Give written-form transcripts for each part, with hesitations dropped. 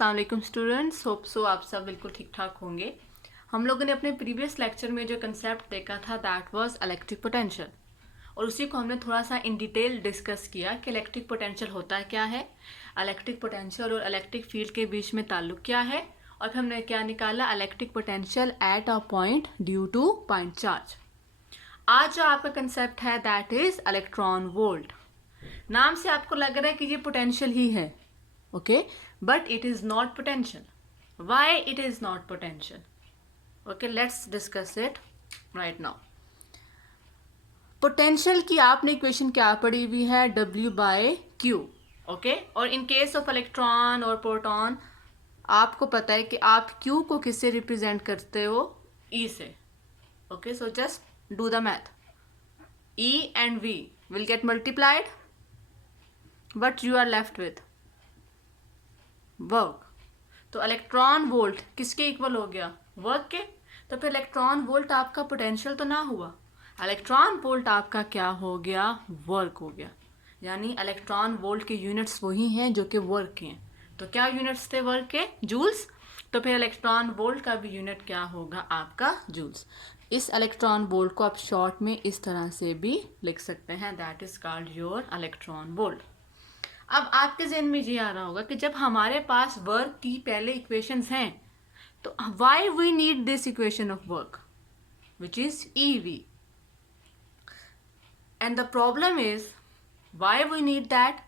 अस्सलाम वालेकुम students, hope so आप सब बिल्कुल ठीक ठाक होंगे। हम लोगों ने अपने प्रीवियस लेक्चर में जो कंसेप्ट देखा था दैट वाज इलेक्ट्रिक पोटेंशियल, और उसी को हमने थोड़ा सा इन डिटेल डिस्कस किया कि इलेक्ट्रिक पोटेंशियल होता क्या है, इलेक्ट्रिक पोटेंशियल और इलेक्ट्रिक फील्ड के बीच में ताल्लुक क्या है, और फिर हमने क्या निकाला, electric potential at a point due two point charge. आज जो आपका कंसेप्ट है दैट इज इलेक्ट्रॉन वोल्ट। नाम से आपको लग रहा है कि ये पोटेंशियल ही है, okay, but it is not potential. Why it is not potential? Okay, let's discuss it right now. Potential की आपने इक्वेशन क्या पढ़ी हुई है, W बाय Q, ओके। और इन केस ऑफ इलेक्ट्रॉन और प्रोटॉन आपको पता है कि आप Q को किससे रिप्रेजेंट करते हो, E से, okay. So just do the math, E and V will get multiplied, but you are left with work. तो इलेक्ट्रॉन वोल्ट किसके इक्वल हो गया, वर्क के। तो फिर इलेक्ट्रॉन वोल्ट आपका पोटेंशियल तो ना हुआ, इलेक्ट्रॉन वोल्ट आपका क्या हो गया, वर्क हो गया। यानी इलेक्ट्रॉन वोल्ट के यूनिट्स वही हैं जो कि वर्क के हैं। तो क्या यूनिट्स थे वर्क के, जूल्स। तो फिर इलेक्ट्रॉन वोल्ट का भी यूनिट क्या होगा आपका, जूल्स। इस इलेक्ट्रॉन वोल्ट को आप शॉर्ट में इस तरह से भी लिख सकते हैं, that is called your electron volt. अब आपके ज़हन में ये आ रहा होगा कि जब हमारे पास वर्क की पहले इक्वेशंस हैं तो why we need this equation of work which is EV, and the problem is why we need that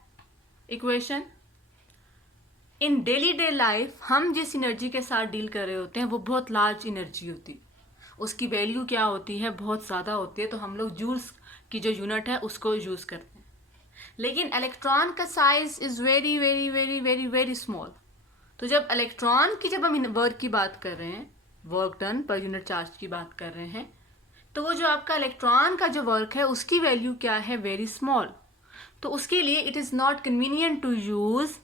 equation. In daily day life हम जिस एनर्जी के साथ डील कर रहे होते हैं वो बहुत लार्ज एनर्जी होती है, उसकी वैल्यू क्या होती है, बहुत ज़्यादा होती है। तो हम लोग जूल्स की जो यूनिट है उसको यूज़ करते हैं। लेकिन इलेक्ट्रॉन का size is very very very very very small. तो जब इलेक्ट्रॉन की जब हम वर्क की बात कर रहे हैं, work done per unit charge की बात कर रहे हैं, तो वो जो आपका इलेक्ट्रॉन का जो वर्क है उसकी वैल्यू क्या है, वेरी स्मॉल। तो उसके लिए it is not convenient to use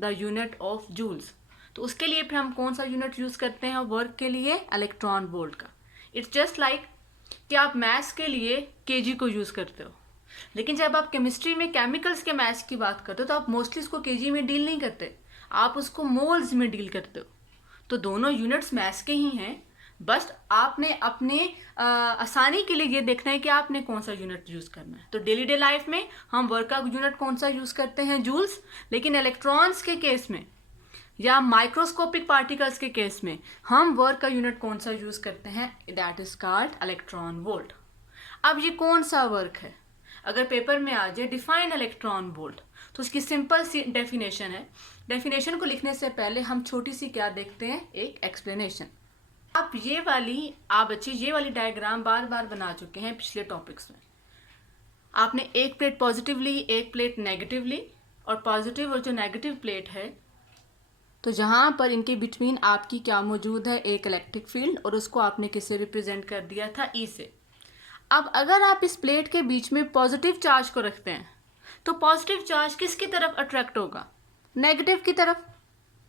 the unit of joules. तो उसके लिए फिर हम कौन सा यूनिट यूज़ करते हैं वर्क के लिए, इलेक्ट्रॉन वोल्ट का। इट्स जस्ट लाइक कि आप मैथ्स के लिए kg को यूज़ करते हो, लेकिन जब आप केमिस्ट्री में केमिकल्स के मैथ्स की बात करते हो तो आप मोस्टली उसको केजी में डील नहीं करते, आप उसको मोल्स में डील करते हो। तो दोनों यूनिट्स मैथ्स के ही हैं, बस आपने अपने आसानी के लिए ये देखना है कि आपने कौन सा यूनिट यूज़ करना है। तो डेली डे लाइफ में हम वर्क का यूनिट कौन सा यूज़ करते हैं, जूल्स। लेकिन इलेक्ट्रॉन्स के केस में या माइक्रोस्कोपिक पार्टिकल्स के केस में हम वर्क का यूनिट कौन सा यूज़ करते हैं, that is called electron volt. अब ये कौन सा वर्क है, अगर पेपर में आ जाए डिफाइन इलेक्ट्रॉन वोल्ट, तो उसकी सिंपल सी डेफिनेशन है। डेफिनेशन को लिखने से पहले हम छोटी सी क्या देखते हैं, एक एक्सप्लेनेशन। आप ये वाली डायग्राम बार बार बना चुके हैं पिछले टॉपिक्स में। आपने एक प्लेट पॉजिटिवली, एक प्लेट नेगेटिवली, और पॉजिटिव और जो नेगेटिव प्लेट है तो जहाँ पर इनके बिटवीन आपकी क्या मौजूद है, एक इलेक्ट्रिक फील्ड, और उसको आपने किससे रिप्रेजेंट कर दिया था, E से। अब अगर आप इस प्लेट के बीच में पॉजिटिव चार्ज को रखते हैं तो पॉजिटिव चार्ज किसकी तरफ अट्रैक्ट होगा, नेगेटिव की तरफ।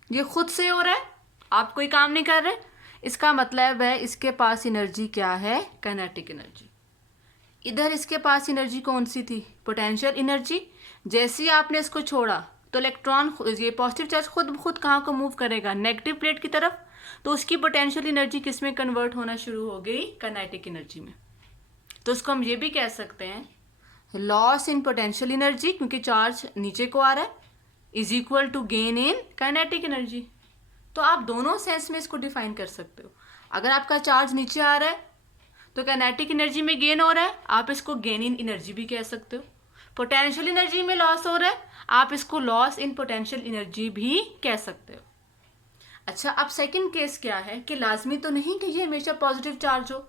ये खुद से हो रहा है, आप कोई काम नहीं कर रहे। इसका मतलब है इसके पास एनर्जी क्या है, काइनेटिक एनर्जी। इधर इसके पास एनर्जी कौन सी थी, पोटेंशियल एनर्जी। जैसे ही आपने इसको छोड़ा तो इलेक्ट्रॉन, ये पॉजिटिव चार्ज खुद कहाँ को मूव करेगा, नेगेटिव प्लेट की तरफ। तो उसकी पोटेंशियल एनर्जी किस में कन्वर्ट होना शुरू हो गई, काइनेटिक एनर्जी में। तो उसको हम ये भी कह सकते हैं लॉस इन पोटेंशियल एनर्जी, क्योंकि चार्ज नीचे को आ रहा है, is equal to gain in kinetic energy. तो आप दोनों सेंस में इसको डिफाइन कर सकते हो। अगर आपका चार्ज नीचे आ रहा है तो काइनेटिक एनर्जी में गेन हो रहा है, आप इसको गेन इन एनर्जी भी कह सकते हो। पोटेंशियल एनर्जी में लॉस हो रहा है, आप इसको लॉस इन पोटेंशियल एनर्जी भी कह सकते हो। अच्छा, अब सेकेंड केस क्या है कि लाजमी तो नहीं कि ये हमेशा पॉजिटिव चार्ज हो।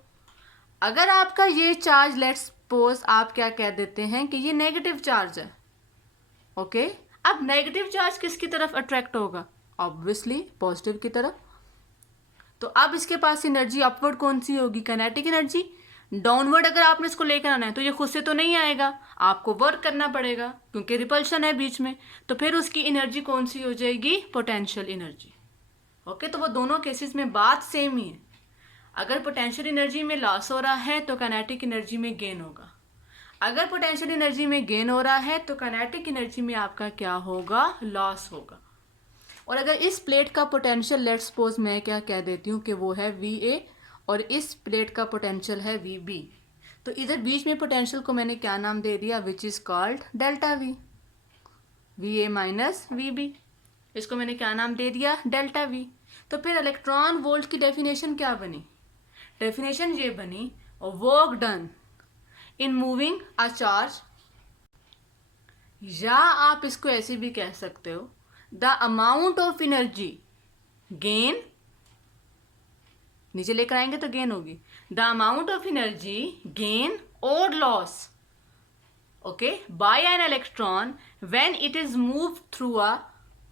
अगर आपका ये चार्ज, लेट्स सपोज आप क्या कह देते हैं कि ये नेगेटिव चार्ज है, ओके। अब नेगेटिव चार्ज किसकी तरफ अट्रैक्ट होगा, ऑब्वियसली पॉजिटिव की तरफ। तो अब इसके पास एनर्जी अपवर्ड कौन सी होगी, काइनेटिक एनर्जी। डाउनवर्ड अगर आपने इसको लेकर आना है तो ये खुद से तो नहीं आएगा, आपको वर्क करना पड़ेगा क्योंकि रिपल्शन है बीच में। तो फिर उसकी एनर्जी कौन सी हो जाएगी, पोटेंशियल एनर्जी, ओके। तो वो दोनों केसेस में बात सेम ही है। अगर पोटेंशियल एनर्जी में लॉस हो रहा है तो काइनेटिक एनर्जी में गेन होगा। अगर पोटेंशियल एनर्जी में गेन हो रहा है तो काइनेटिक एनर्जी में आपका क्या होगा, लॉस होगा। और अगर इस प्लेट का पोटेंशियल लेट्स सपोज मैं क्या कह देती हूँ कि वो है VA और इस प्लेट का पोटेंशियल है VB, तो इधर बीच में पोटेंशियल को मैंने क्या नाम दे दिया, which is called delta V, VA minus VB, इसको मैंने क्या नाम दे दिया, डेल्टा V। तो फिर इलेक्ट्रॉन वोल्ट की डेफिनेशन क्या बनी, डेफिनेशन ये बनी, work done in moving a charge, या आप इसको ऐसे भी कह सकते हो the amount of energy gain, नीचे लेकर आएंगे तो गेन होगी, the amount of energy gain और loss, okay, by an electron when it is move through a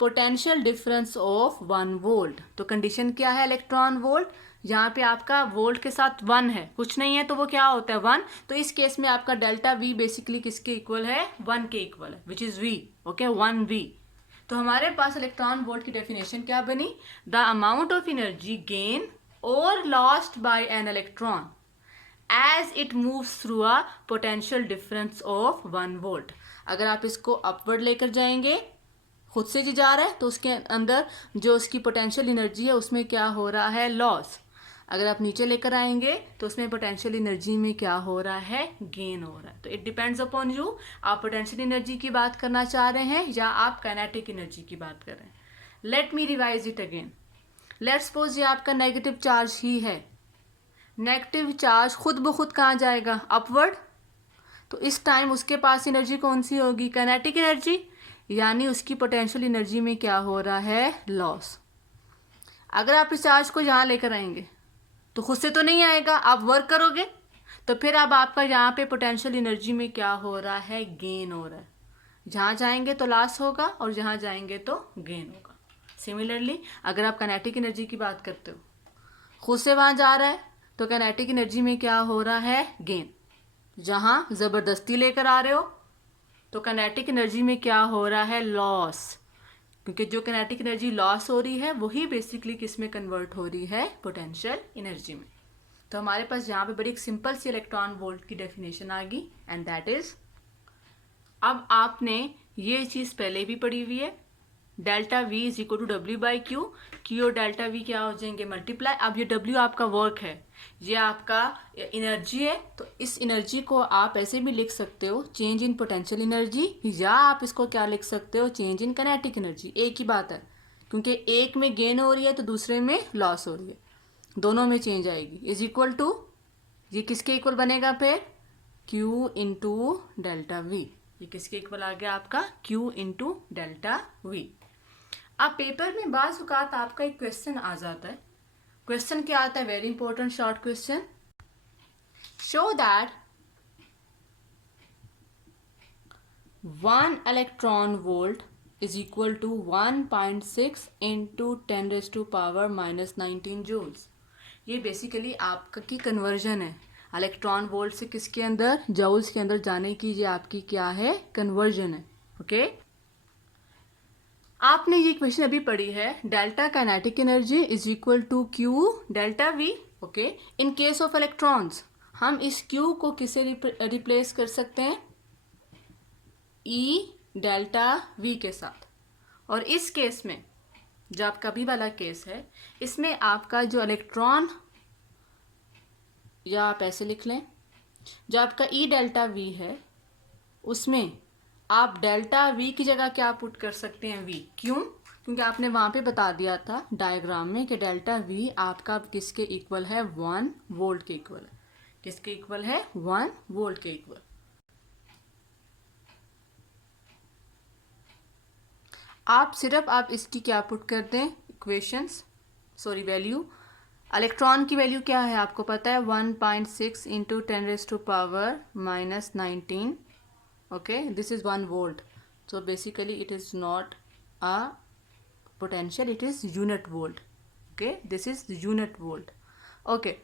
potential difference of 1 volt. तो कंडीशन क्या है, इलेक्ट्रॉन वोल्ट, यहाँ पे आपका वोल्ट के साथ 1 है, कुछ नहीं है तो वो क्या होता है 1, तो इस केस में आपका डेल्टा V बेसिकली किसके इक्वल है, 1 के इक्वल है, which is V, okay, 1V। तो हमारे पास इलेक्ट्रॉन वोल्ट की डेफिनेशन क्या बनी, the amount of energy gain और lost by an electron as it moves through a potential difference of 1 volt. अगर आप इसको अपवर्ड लेकर जाएंगे, खुद से जी जा रहा है तो उसके अंदर जो उसकी पोटेंशियल एनर्जी है उसमें क्या हो रहा है, लॉस। अगर आप नीचे लेकर आएंगे तो उसमें पोटेंशियल एनर्जी में क्या हो रहा है, गेन हो रहा है। तो इट डिपेंड्स अपॉन यू, आप पोटेंशियल एनर्जी की बात करना चाह रहे हैं या आप काइनेटिक एनर्जी की बात कर रहे हैं। Let me revise it again. Let's suppose ये आपका नेगेटिव चार्ज ही है, नेगेटिव चार्ज खुद ब खुद कहाँ जाएगा, अपवर्ड, तो इस टाइम उसके पास एनर्जी कौन सी होगी, काइनेटिक एनर्जी, यानी उसकी पोटेंशियल एनर्जी में क्या हो रहा है, लॉस। अगर आप इस चार्ज को यहाँ लेकर आएंगे तो खुद से तो नहीं आएगा, आप वर्क करोगे, तो फिर अब आपका यहाँ पे पोटेंशियल एनर्जी में क्या हो रहा है, गेन हो रहा है। जहाँ जाएंगे तो लॉस होगा और जहाँ जाएंगे तो गेन होगा। सिमिलरली अगर आप काइनेटिक एनर्जी की बात करते हो, खुद से वहाँ जा रहा है तो काइनेटिक एनर्जी में क्या हो रहा है, गेन। जहाँ ज़बरदस्ती लेकर आ रहे हो तो काइनेटिक एनर्जी में क्या हो रहा है, लॉस, क्योंकि जो काइनेटिक एनर्जी लॉस हो रही है वही बेसिकली किस में कन्वर्ट हो रही है, पोटेंशियल एनर्जी में। तो हमारे पास यहाँ पे बड़ी एक सिंपल सी इलेक्ट्रॉन वोल्ट की डेफिनेशन आ गई, एंड दैट इज, अब आपने ये चीज़ पहले भी पढ़ी हुई है, delta V is equal to W by Q, Q और डेल्टा V क्या हो जाएंगे, मल्टीप्लाई। अब ये W आपका वर्क है, ये आपका एनर्जी है, तो इस एनर्जी को आप ऐसे भी लिख सकते हो, चेंज इन पोटेंशियल एनर्जी, या आप इसको क्या लिख सकते हो, चेंज इन काइनेटिक एनर्जी। एक ही बात है, क्योंकि एक में गेन हो रही है तो दूसरे में लॉस हो रही है, दोनों में चेंज आएगी। इज इक्वल टू, ये किसके इक्वल बनेगा फिर, Q इंटू डेल्टा V। ये किसके इक्वल आ गया आपका, Q इंटू डेल्टा V। अब पेपर में बाज़ औक़ात आपका एक क्वेश्चन आ जाता है, क्वेश्चन क्या आता है, very important short question, show that 1 electron volt is equal to 1.6 into 10⁻⁻19 joules. ये बेसिकली आपका की कन्वर्जन है, इलेक्ट्रॉन वोल्ट से किसके अंदर, जूल्स के अंदर जाने की, ये आपकी क्या है, कन्वर्जन है, ओके। आपने ये क्वेश्चन अभी पढ़ी है, delta kinetic energy is equal to Q delta V, okay. In case of electrons हम इस Q को किससे रिप्लेस कर सकते हैं, E डेल्टा V के साथ। और इस केस में जो आपका अभी वाला केस है, इसमें आपका जो इलेक्ट्रॉन, या आप ऐसे लिख लें, जो आपका E डेल्टा V है उसमें आप डेल्टा V की जगह क्या पुट कर सकते हैं, V। क्यों, क्योंकि आपने वहाँ पे बता दिया था डायग्राम में कि डेल्टा V आपका किसके इक्वल है, 1 वोल्ट के इक्वल है। किसके इक्वल है, 1 वोल्ट के इक्वल। आप सिर्फ आप इसकी क्या पुट कर दें, इक्वेशंस, सॉरी वैल्यू, इलेक्ट्रॉन की वैल्यू क्या है आपको पता है, 1.6 into 10⁻⁻19, okay, this is 1 volt, so basically it is not a potential, it is unit volt, okay, this is unit volt, okay।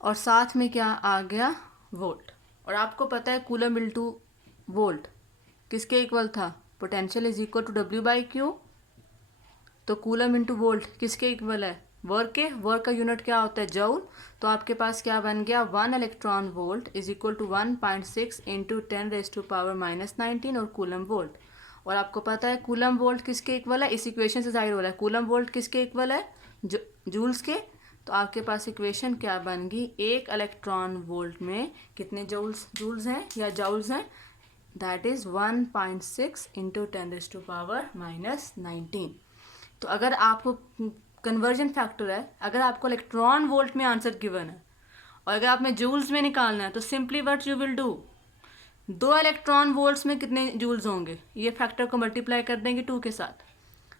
और साथ में क्या आ गया, वोल्ट। और आपको पता है कूलम इनटू वोल्ट किसके इक्वल था, potential is equal to W by Q, तो कूलम इनटू वोल्ट किसके इक्वल है, वर्क के, वर्क का यूनिट क्या होता है, जूल। तो आपके पास क्या बन गया, 1 electron volt is equal to 1.6 into 10⁻⁻19 और कूलम वोल्ट। और आपको पता है कूलम वोल्ट किसके इक्वल है, इस इक्वेशन से जाहिर हो रहा है कूलम वोल्ट किसके इक्वल है, जूल्स के। तो आपके पास इक्वेशन क्या बन गई, एक इलेक्ट्रॉन वोल्ट में कितने जूल्स हैं या जाउल्स हैं, दैट इज़ 1.6 इंटू 10⁻⁻19। तो अगर आपको कन्वर्जन फैक्टर है, अगर आपको इलेक्ट्रॉन वोल्ट में आंसर गिवन है और अगर आपने जूल्स में निकालना है, तो simply what you will do, 2 electron volts में कितने जूल्स होंगे, ये फैक्टर को मल्टीप्लाई कर देंगे 2 के साथ।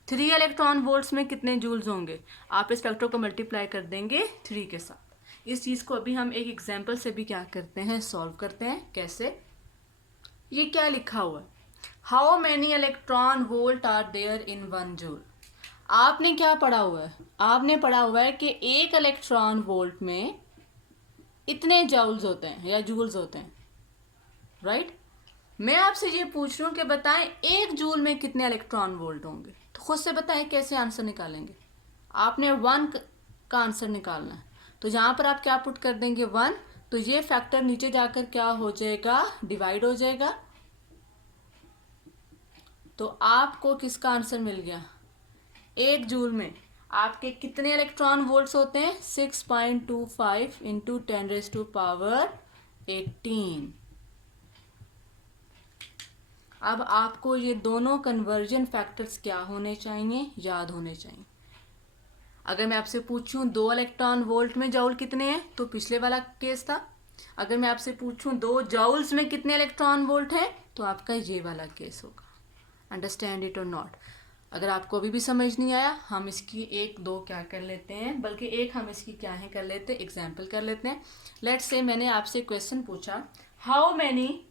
3 इलेक्ट्रॉन वोल्ट्स में कितने जूल्स होंगे, आप इस फैक्टर को मल्टीप्लाई कर देंगे 3 के साथ। इस चीज़ को अभी हम एक एग्जाम्पल से भी क्या करते हैं, सॉल्व करते हैं। कैसे, ये क्या लिखा हुआ है, how many electron volt are there in 1 joule. आपने क्या पढ़ा हुआ है, आपने पढ़ा हुआ है कि एक इलेक्ट्रॉन वोल्ट में इतने जाउल्स होते हैं या जूल्स होते हैं, राइट। मैं आपसे ये पूछ रही हूँ कि बताएं एक जूल में कितने इलेक्ट्रॉन वोल्ट होंगे, तो खुद से बताएं कैसे आंसर निकालेंगे। आपने 1 का आंसर निकालना है, तो यहाँ पर आप क्या पुट कर देंगे 1, तो ये फैक्टर नीचे जाकर क्या हो जाएगा, डिवाइड हो जाएगा। तो आपको किसका आंसर मिल गया, एक जूल में आपके कितने इलेक्ट्रॉन वोल्ट्स होते हैं, 6.25 इंटू 10⁻18। अब आपको ये दोनों कन्वर्जन फैक्टर्स क्या होने चाहिए, याद होने चाहिए। अगर मैं आपसे पूछूं 2 इलेक्ट्रॉन वोल्ट में जाउल कितने हैं, तो पिछले वाला केस था। अगर मैं आपसे पूछूं 2 जाउल्स में कितने इलेक्ट्रॉन वोल्ट हैं, तो आपका ये वाला केस होगा। अंडरस्टैंड इट और नॉट। अगर आपको अभी भी समझ नहीं आया, हम इसकी 1-2 क्या कर लेते हैं, बल्कि एक हम इसकी क्या है कर लेते हैं, एग्जाम्पल कर लेते हैं। लेट्स से मैंने आपसे क्वेश्चन पूछा, how many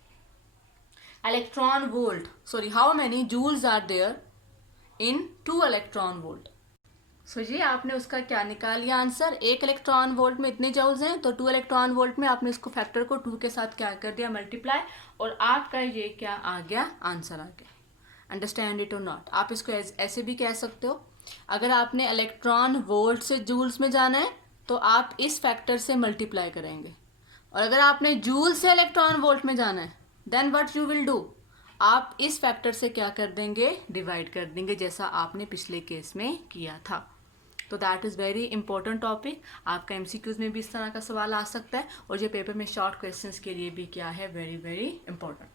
electron volt, sorry how many joules are there in 2 electron volt. So ये आपने उसका क्या निकाल लिया आंसर, 1 इलेक्ट्रॉन वोल्ट में इतने जाउल्स हैं, तो 2 इलेक्ट्रॉन वोल्ट में आपने इसको फैक्टर को 2 के साथ क्या कर दिया, मल्टीप्लाई, और आपका ये क्या आ गया, आंसर आ गया। अंडरस्टैंड इट और नॉट। आप इसको ऐसे भी कह सकते हो, अगर आपने इलेक्ट्रॉन वोल्ट से जूल्स में जाना है तो आप इस फैक्टर से मल्टीप्लाई करेंगे, और अगर आपने जूल से इलेक्ट्रॉन वोल्ट में जाना है then what you will do, आप इस फैक्टर से क्या कर देंगे, डिवाइड कर देंगे, जैसा आपने पिछले केस में किया था। तो that is very important topic. आपका एमसीक्यूज में भी इस तरह का सवाल आ सकता है, और ये पेपर में शॉर्ट क्वेश्चंस के लिए भी क्या है, वेरी वेरी इंपॉर्टेंट।